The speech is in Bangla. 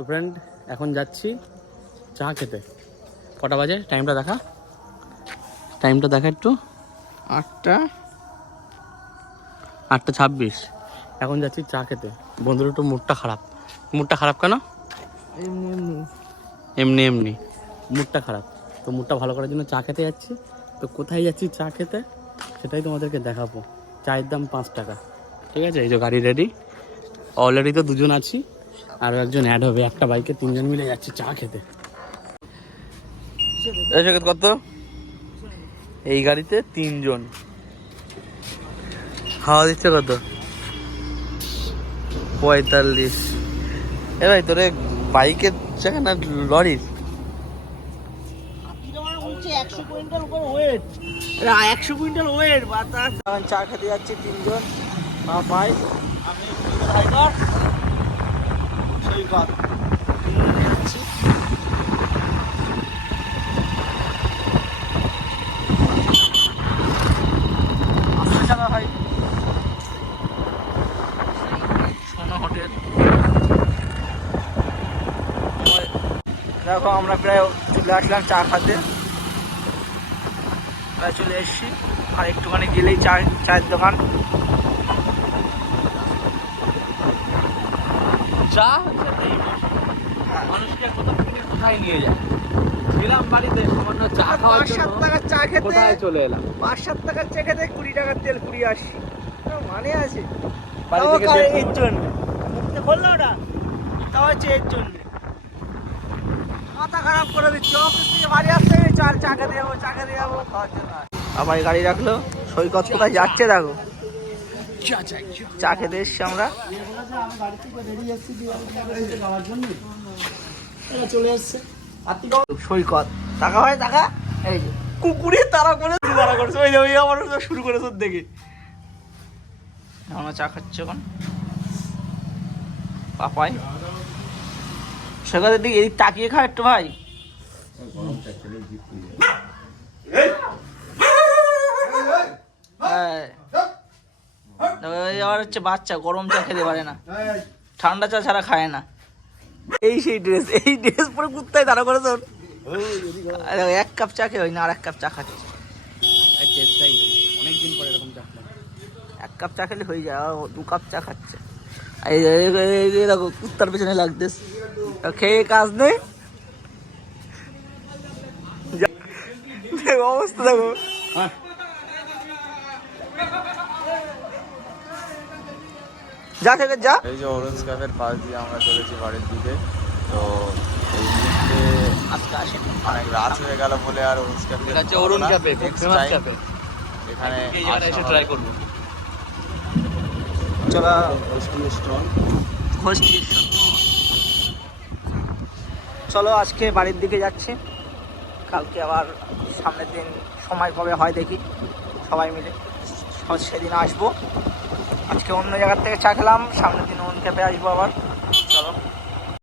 তো ফ্রেন্ড এখন যাচ্ছি চা খেতে। কটা বাজে? টাইমটা দেখা। টাইমটা দেখা একটু। আটটা। আটটা ছাব্বিশ। এখন যাচ্ছি চা খেতে। বন্ধুর একটু মুডটা খারাপ। মুডটা খারাপ কেন? এমনি এমনি। মুডটা খারাপ। তো মুডটা ভালো করার জন্য চা খেতে যাচ্ছি। তো কোথায় যাচ্ছি চা খেতে? সেটাই তোমাদেরকে দেখাবো। চায়ের দাম পাঁচ টাকা। ঠিক আছে? এই যে গাড়ি রেডি অলরেডি তো দুজন আছি। আরও একজন অ্যাড হবে একটা বাইকে তিনজন মিলে যাচ্ছে চা খেতে। কত? এই গাড়িতে তিনজন। হাওয়া দিচ্ছে কত? পঁয়তাল্লিশ। এ ভাই তোরে বাইকের চাকা না লরির? একশো কুইন্টাল উপর ওয়েট। একশো কুইন্টাল ওয়েট বাতাস চা খেতে যাচ্ছে তিনজন। বা পাই আমি ড্রাইভার যাচ্ছি আসতে চালা ভাই সোনা হোটেল। দেখো আমরা প্রায় চলে আসলাম চা খাতে প্রায় চলে এসেছি। আর একটুখানি গেলেই চা চায়ের দোকান। একটা মানুষকে কোথা থেকে কোথায় নিয়ে যায়? ছিলাম বাড়িতে সামান্য চা খাওয়ার সাত টাকার চা খেতে কোথায় চলে এলাম? পাঁচ সাত টাকার চা খেতে কুড়ি টাকার তেল আসি কোনো মানে আছে। বাড়ি থেকে এর জন্য। মুখতে বলল ওটা। তাও হচ্ছে এর জন্য। মাথা খারাপ করে দিচ্ছে। অফিস থেকে বাড়ি আসতে চার খেতে যাব চা খেতে যাব। খাওয়ার জন্য আবার গাড়ি রাখল। সৈকত কোথায় যাচ্ছে দেখো। চা খেতে এসছি আমরা সৈকত টাকা হয় টাকা এই যে কুকুরে তারা করে তারা করছে ওই যে ওই আমার শুরু করেছে দেখে আমরা চা খাচ্ছি এখন পাপাই সৈকতের দিকে এদিক তাকিয়ে খা একটু ভাই হ্যাঁ। আবার হচ্ছে বাচ্চা গরম চা খেতে পারে না। ঠান্ডা চা ছাড়া খায় না। এই সেই ড্রেস এই ড্রেস পরে কুত্তায় তারা করে তোর এক কাপ চা খেয়ে না আর এক কাপ চা খাচ্ছে। অনেকদিন পরে এরকম চা এক কাপ চা খেলে হয়ে যায় দু কাপ চা খাচ্ছে। দেখো কুত্তার পেছনে লাগতেস খেয়ে কাজ নেই। অবস্থা দেখো। হ্যাঁ। যা থেকে যা। এই যে অরেঞ্জ ক্যাফের পাশ দিয়ে আমরা চলেছি বাড়ির দিকে। তো এই মুহূর্তে অনেক রাত হয়ে গেল বলে আর অরেঞ্জ ক্যাফে এটা অরুণ ক্যাফে ফেমাস ক্যাফে এখানে এসে ট্রাই করব। চলো স্টল ঘোষটি চলো আজকে বাড়ির দিকে যাচ্ছি। কালকে আবার সামনের দিন সময় কবে হয় দেখি। সবাই মিলে। সব সেদিন আসব। আজকে অন্য জায়গার থেকে চা খেলাম সামনের দিন অন্য ক্যাফে আসব আবার।